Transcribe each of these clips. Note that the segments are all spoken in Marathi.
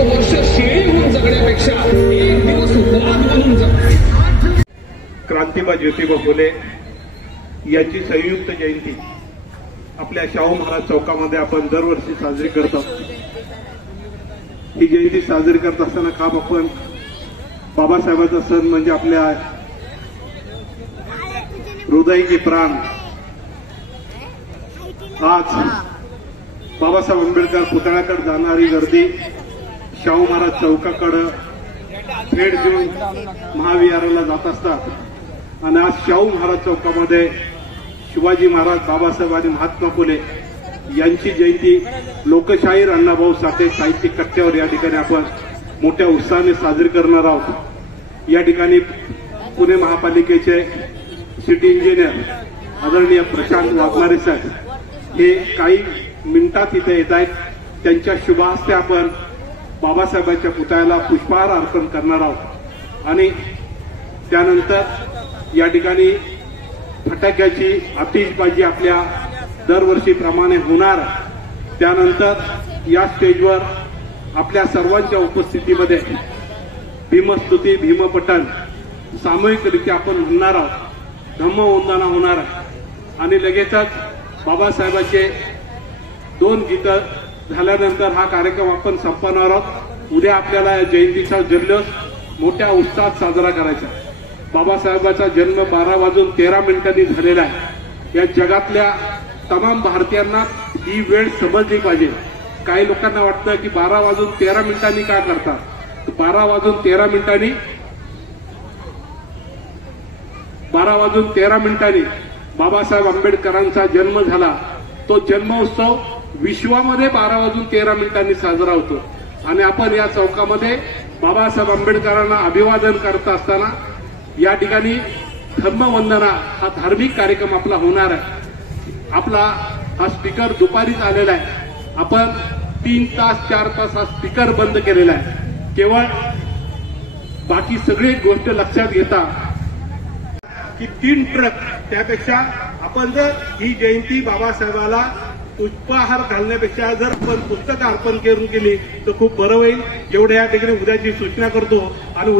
वर्ष शेळी जगण्यापेक्षा एक दिवस वाद बनून जग. क्रांतिबा ज्योतिबा फुले यांची संयुक्त जयंती आपल्या शाहू महाराज चौकामध्ये आपण दरवर्षी साजरी करतो. ही जयंती साजरी करत असताना खास आपण बाबासाहेबांचा सण म्हणजे आपल्या हृदय की प्राण. आज बाबासाहेब आंबेडकर पुतळ्याकडे जाणारी गर्दी शाहू महाराज चौकाकडे भेट देऊन महाविहाराला जात असतात आणि आज शाहू महाराज चौकामध्ये शिवाजी महाराज, बाबासाहेब आणि महात्मा फुले यांची जयंती लोकशाहीर अण्णाभाऊ साठे साहित्यिक कट्ट्यावर या ठिकाणी आपण मोठ्या उत्साहाने साजरी करणार आहोत. या ठिकाणी पुणे महापालिकेचे सिटी इंजिनियर आदरणीय प्रशांत वाघमारे साहेब हे काही मिनिटात इथे येत आहेत. त्यांच्या शुभ हस्ते आपण बाबासाहेबांच्या पुतळ्याला पुष्पहार अर्पण करणार आहोत आणि त्यानंतर या ठिकाणी फटाक्याची आतिषबाजी आपल्या दरवर्षीप्रमाणे होणार. त्यानंतर या स्टेजवर आपल्या सर्वांच्या उपस्थितीमध्ये भीमस्तुती, भीमपठण सामूहिकरित्या आपण म्हणणार आहोत. धम्मवंदना होणार आहे आणि लगेचच बाबासाहेबांचे 2 गीतं झाल्यानंतर हा कार्यक्रम आपण संपवणार आहोत. उद्या आपल्याला या जयंतीचा जल्लोष मोठ्या उत्साहात साजरा करायचा आहे. बाबासाहेबांचा जन्म 12:13 झालेला आहे. या जगातल्या तमाम भारतीयांना ही वेळ समजली पाहिजे. काही लोकांना वाटतं की 12:13 काय करतात. 12:13 बाबासाहेब आंबेडकरांचा जन्म झाला. तो जन्मोत्सव विश्वामध्ये 12:13 साजरा होतो आणि आपण या चौकामध्ये बाबासाहेब आंबेडकरांना अभिवादन करत असताना या ठिकाणी धम्मवंदना हा धार्मिक कार्यक्रम आपला होणार आहे. आपला हा स्पीकर दुपारीच आलेला आहे. आपण 3 तास 4 तास हा स्पीकर बंद केलेला आहे. केवळ बाकी सगळी गोष्ट लक्षात घेता की 3 ट्रक त्यापेक्षा आपण जर ही जयंती बाबासाहेबाला पुष्पहार घालण्यापेक्षा जर आपण पुस्तकं अर्पण करून केली तर खूप बरं होईल. एवढ्या या ठिकाणी उद्याची सूचना करतो आणि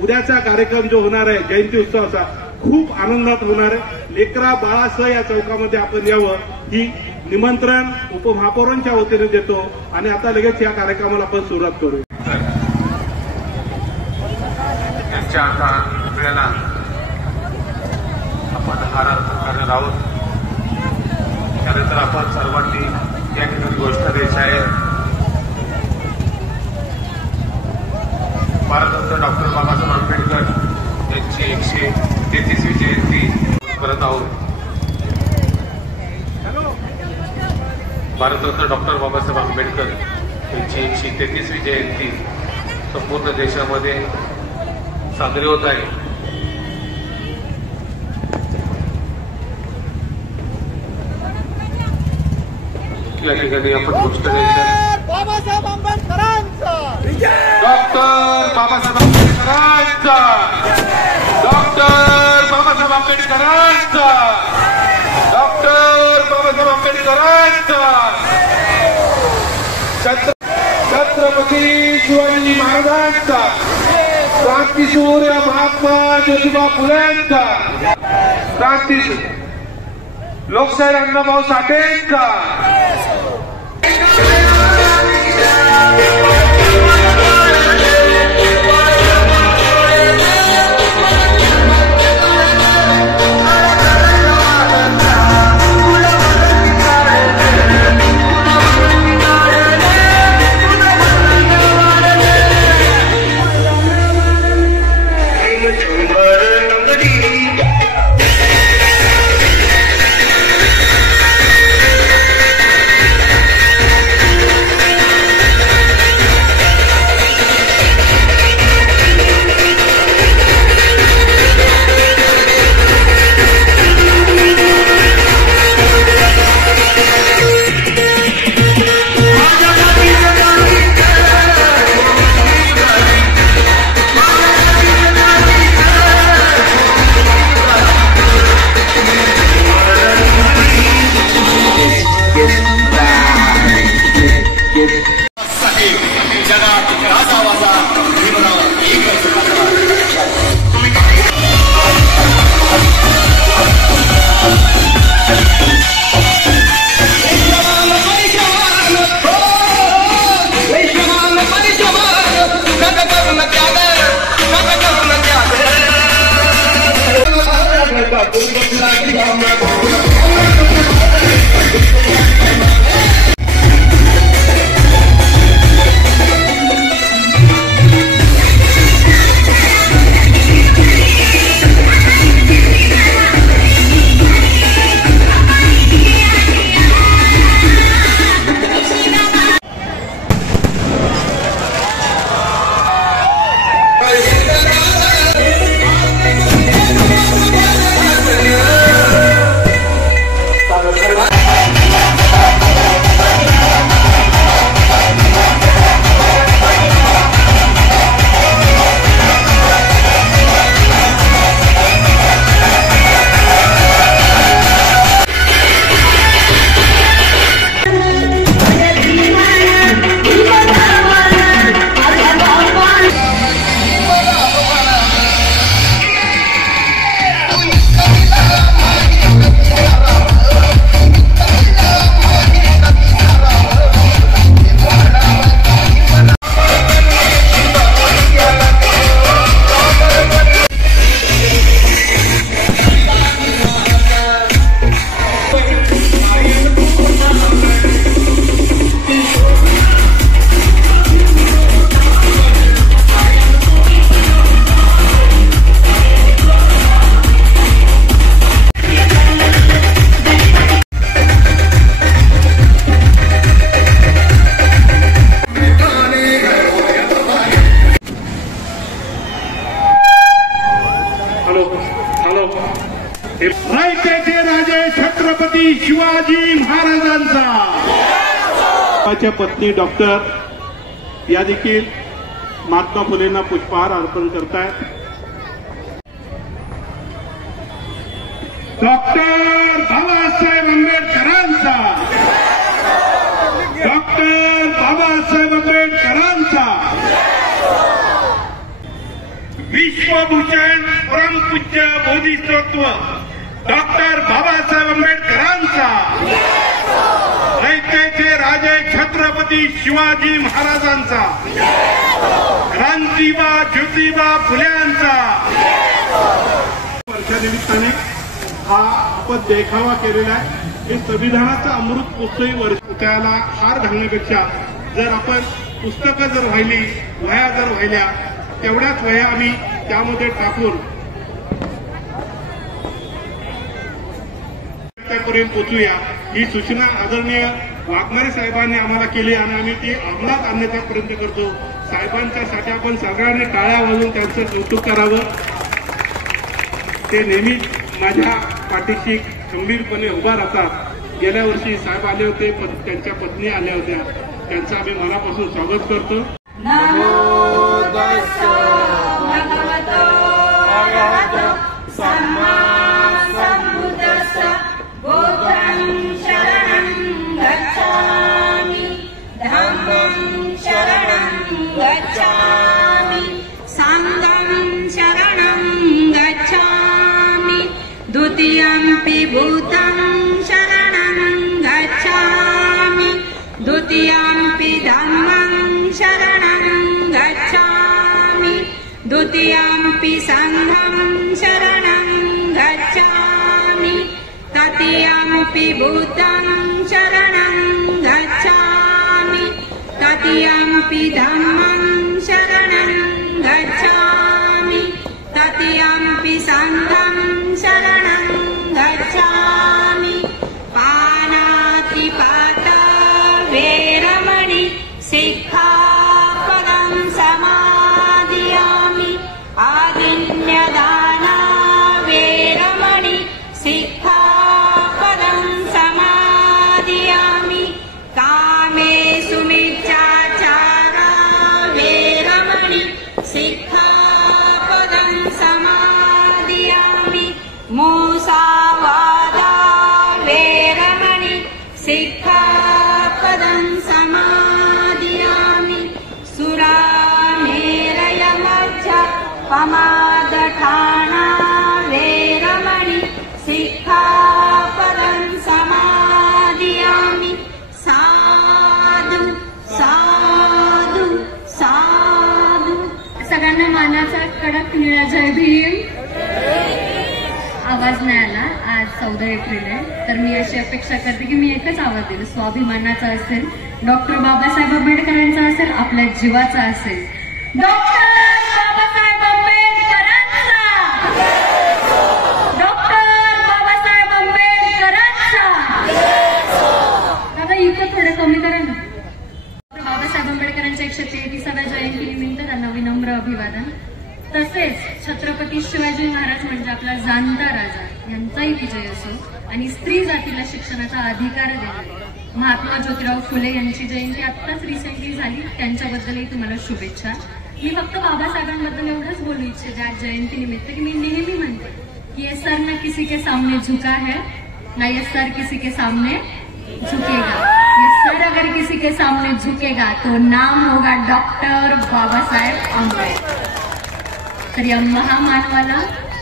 उद्याचा कार्यक्रम जो होणार आहे जयंती उत्सवाचा खूप आनंदात होणार आहे. लेकरा बाळासह या चौकामध्ये आपण यावं ही निमंत्रण उपमहापौरांच्या वतीने देतो आणि आता लगेच या कार्यक्रमाला आपण सुरुवात करूया. त्यांच्या वेळेला आपण आराधना करणार आहोत. त्यानंतर आपण सर्वांनी या ठिकाणी गोष्ट द्यायची आहे. भारतरत्न डॉक्टर बाबासाहेब आंबेडकर यांची 133वी जयंती करत आहोत. भारतरत्न डॉक्टर बाबासाहेब आंबेडकर यांची 133वी जयंती संपूर्ण देशामध्ये साजरी होत आहे. या ठिकाणी आपण गोष्ट द्यायची बाबासाहेब आंबेडकरांचा डॉक्टर बाबासाहेब आंबेडकरांचा डॉक्टर बाबासाहेब आंबेडकरांचा डॉक्टर बाबासाहेब आंबेडकरांचा छत्रपती शिवाजी महाराजांचा क्रांतीसूर्य महात्मा ज्योतिबा फुलेंचा लोकशाहीर अण्णाभाऊ साठेंचा रायतेचे राजे छत्रपती शिवाजी महाराजांचा पत्नी डॉक्टर या देखील महात्मा फुलेंना पुष्पहार अर्पण करतायत. डॉक्टर बाबासाहेब आंबेडकरांचा डॉक्टर बाबासाहेब आंबेडकरांचा विश्वभूषण परमपूज्य बोधिसत्व डॉक्टर बाबासाहेब आंबेडकरांचा रयतेचे राजे छत्रपती शिवाजी महाराजांचा क्रांतीबा ज्योतिबा फुल्यांचा वर्षानिमित्ताने हा आपण देखावा केलेला आहे. हे संविधानाचा अमृत महोत्सवी वर्ष त्याला हार घालण्यापेक्षा जर आपण पुस्तकं जर राहिली वह्या जर राहिल्या तेवढ्याच वह्या आम्ही त्यामध्ये टाकून पर्यंत पोचूया ही सूचना आदरणीय वाघमारे साहेबांनी आम्हाला केली आणि आम्ही ती अंमलात आणण्याचा प्रयत्न करतो. साहेबांच्यासाठी आपण सगळ्यांनी टाळ्या वाजवून त्यांचं कौतुक करावं. ते नेहमी माझ्या पाठीशी खंबीरपणे उभा राहतात. गेल्या वर्षी साहेब आले होते, त्यांच्या पत्नी आल्या होत्या. त्यांचं आम्ही मनापासून स्वागत करतो. द्वितीयंपि भूतं शरणं गच्छामि द्वितीयंपि धम्मं शरणं गच्छामि द्वितीयंपि संघं शरणं गच्छामि तृतीयंपि भूतं शरणं गच्छामि तृतीयंपि धम्मं शरणं गच्छामि तृतीयंपि संघं शरणं गच्छामि पानातिपाता वेरमणि सिक्खापदं समादियामि आदिन्यदाना वेरमणि सिक्खापदं समादियामि कामेषु मिथ्याचारा वेरमणि सिक्खापदं समादियामि मुसावादा वेरमणि सिक्खापदं समादियामि सुरामेरयमज्जपमादठाना वेरमणि सिक्खापदं समादियामि साधु साधु साधु. सगळ्यांना मानाचा कडक निळा जय भीम. आवाज नाही आला. आज 14 एप्रिल आहे, तर मी अशी अपेक्षा करते की मी एकच आवाज देईल. स्वाभिमानाचा असेल, डॉक्टर बाबासाहेब आंबेडकरांचा असेल, आपल्या जीवाचा असेल. डॉक्टर बाबासाहेब आंबेडकरांचा, डॉक्टर बाबासाहेब आंबेडकरांचा. दादा इथं थोडं कमी करा ना. बाबासाहेब आंबेडकरांच्या 133व्या जयंतीनिमित्त त्यांना विनम्र अभिवादन. तसेच छत्रपती शिवाजी महाराज म्हणजे आपला जाणता राजा यांचाही विजय असो आणि स्त्री जातीला शिक्षणाचा अधिकार देणे. महात्मा ज्योतिराव फुले यांची जयंती आत्ताच रिसेंटली झाली, त्यांच्याबद्दलही तुम्हाला शुभेच्छा. मी फक्त बाबासाहेबांबद्दल एवढंच बोलू इच्छिते आज जयंतीनिमित्त की मी नेहमी म्हणते की ये सर न किसी के सामने झुका है, ना ये सर किसी के सामने झुकेगा. ये सर अगर किसी के सामने झुकेगा तो नाम होगा डॉक्टर बाबासाहेब आंबेडकर. तर या महामानवाला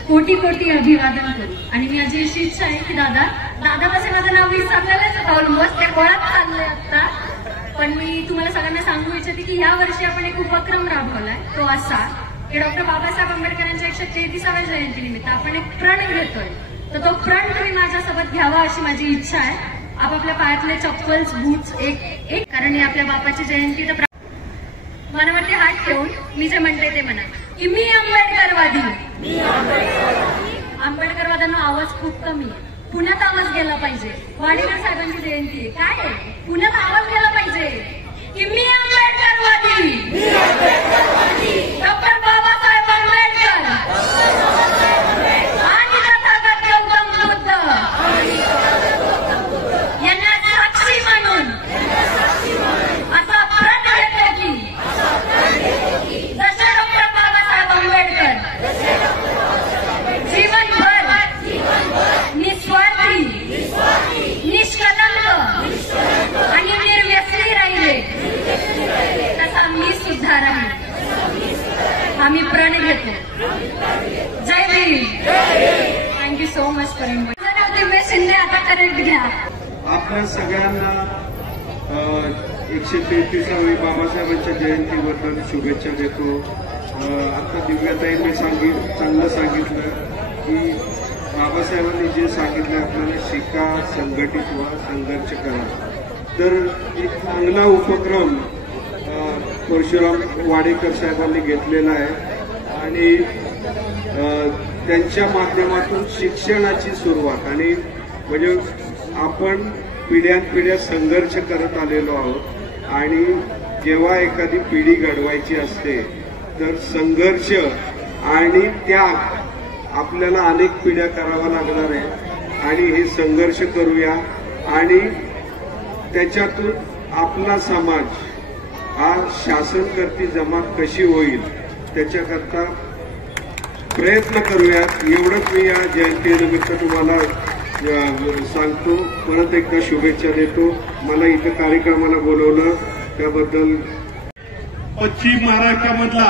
कोटी कोटी अभिवादन करू. आणि माझी अशी इच्छा आहे की दादा तसे माझं नाव विसरलेलंच होतं ऑलमोस्ट, ते गोळात चाललंय आता. पण मी तुम्हाला सगळ्यांना सांगू इच्छिते की या वर्षी आपण एक उपक्रम राबवलाय, तो असा की डॉक्टर बाबासाहेब आंबेडकरांच्या 133व्या जयंतीनिमित्त आपण एक प्रण घेतोय. तर तो प्रण तुम्ही माझ्यासोबत घ्यावा अशी माझी इच्छा आहे. आपापल्या पायातले चप्पल्स, बूट्स एक कारण ही आपल्या बापाची जयंती. तर मनावरती हात ठेवून मी जे म्हणते ते म्हणा की मी आंबेडकरवादी. आंबेडकरवाद्यांना आवाज खूप कमी आहे. पुण्यात आवाज गेला पाहिजे. वाडेकर साहेबांची जयंती आहे, काय आहे, पुण्यात आवाज गेला पाहिजे की मी आंबेडकरवादी. डॉक्टर बाबासाहेब आंबेडकर आणि तथागत गौतम बुद्ध यांना साक्षी म्हणून असा प्रण घेतो की जसे डॉक्टर बाबासाहेब आंबेडकर जीवनभर निस्वार्थी, निष्कलंक आणि निर्व्यसनी राहिले, तसा मी सुद्धा राहील. आम्ही प्रण घेतो. जय Bhim. Thank you so much for inviting. Shinde आता करेक्ट घ्या. आपल्या सगळ्यांना 133वी बाबासाहेबांच्या जयंतीबद्दल शुभेच्छा देतो. आता दिव्याताईंनी चांगलं सांगितलं की बाबासाहेबांनी जे सांगितलं आपल्याला शिका, संघटित व्हा, संघर्ष करा. तर एक चांगला उपक्रम परशुराम वाडेकर साहेबांनी घेतलेला आहे आणि त्यांच्या माध्यमातून शिक्षणाची सुरुवात. आणि म्हणजे आपण पिढ्यानपिढ्या संघर्ष करत आलेलो आहोत आणि जेव्हा एखादी पिढी घडवायची असते तर संघर्ष आणि त्याग आपल्याला अनेक पिढ्या करावा लागणार आहे. आणि हे संघर्ष करूया आणि त्याच्यातून आपला समाज हा शासनकर्ती जमात कशी होईल त्याच्याकरता प्रयत्न करूया. एवढंच मी या जयंतीनिमित्त तुम्हाला सांगतो. परत एकदा शुभेच्छा देतो. मला इथं कार्यक्रमाला बोलवलं त्याबद्दल. पश्चिम महाराष्ट्रामधला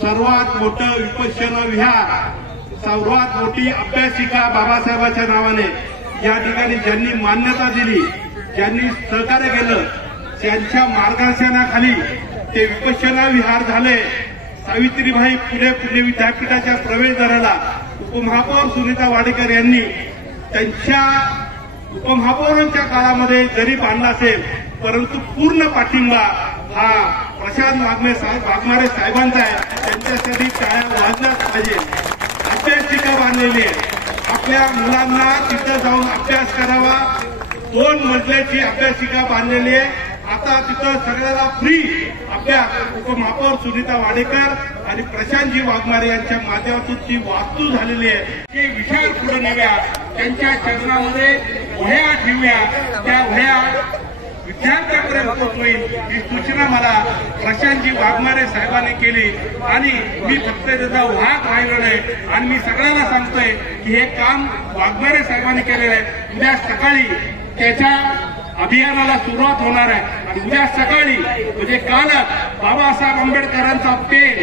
सर्वात मोठं विपश्यना विहार, सर्वात मोठी अभ्यासिका बाबासाहेबांच्या नावाने या ठिकाणी ज्यांनी मान्यता दिली, ज्यांनी सहकार्य केलं, त्यांच्या मार्गदर्शनाखाली ते विपश्यना विहार झाले. सावित्रीबाई फुले पुणे विद्यापीठाच्या प्रवेशद्वाराला उपमहापौर सुनीता वाडेकर यांनी त्यांच्या उपमहापौरांच्या काळामध्ये जरी बांधला असेल, परंतु पूर्ण पाठिंबा हा प्रशांत वाघमारे साहेबांचा आहे. त्यांच्यासाठी टाळ्या वाजल्याच पाहिजे. अभ्यासिका बांधलेली आहे. आपल्या मुलांना तिथं जाऊन अभ्यास करावा. 2 मजल्याची अभ्यासिका बांधलेली आहे. आता तिथं सगळ्याला फ्री अभ्यास उपमहापौर सुनीता वाडेकर आणि प्रशांतजी वाघमारे यांच्या माध्यमातून ती वास्तू झालेली आहे. हे विचार पुढे नेव्या, त्यांच्या चरणामध्ये वह्या ठेवूया. त्या वह्या विद्यार्थ्यांपर्यंत पोहोचवेल ही सूचना मला प्रशांतजी वाघमारे साहेबांनी केली. आणि मी फक्त त्याचा भाग राहिलो नाही. आणि मी सगळ्यांना सांगतोय की हे काम वाघमारे साहेबांनी केलेलं आहे. उद्या सकाळी त्याच्या अभियानाला सुरुवात होणार आहे. आणि उद्या सकाळी म्हणजे कालच बाबासाहेब आंबेडकरांचा पेन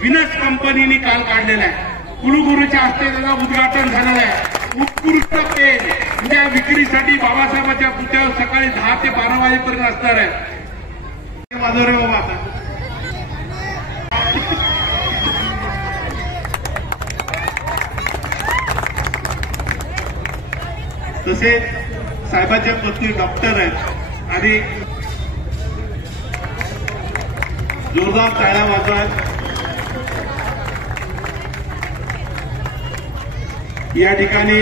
विनस कंपनीने काल काढलेला आहे. कुलगुरूच्या हस्ते त्याचं उद्घाटन झालेलं आहे. उत्कृष्ट पेन उद्या विक्रीसाठी बाबासाहेबांच्या पुतळ्यावर सकाळी 10 ते 12 वाजेपर्यंत असणार आहे. वाजव रे बाबा आता. तसेच साहेबांच्या पत्नी डॉक्टर आहेत आणि जोरदार टाळ्या वाजवायत. या ठिकाणी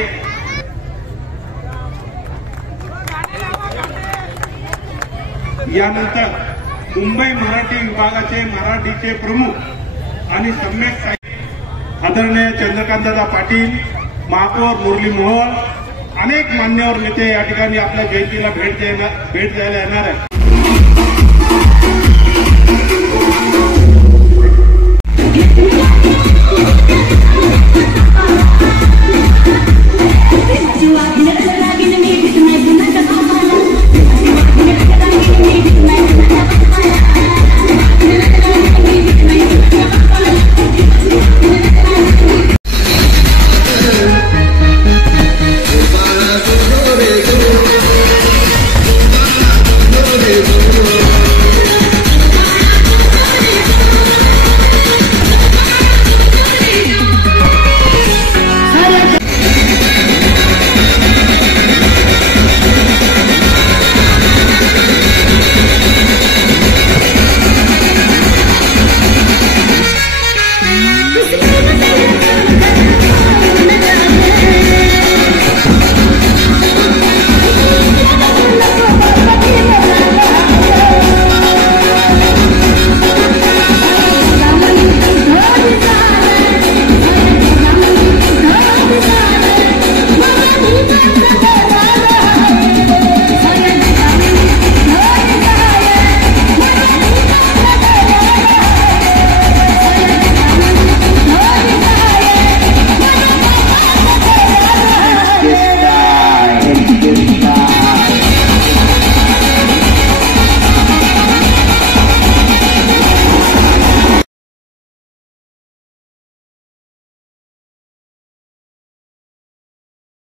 यानंतर मुंबई मराठी विभागाचे मराठीचे प्रमुख आणि सम्यक साहित्य आदरणीय चंद्रकांतदादा पाटील, महापौर मुरली मोहोळ, अनेक मान्यवर नेते या ठिकाणी आपल्या जयंतीला भेट द्यायला येणार आहेत.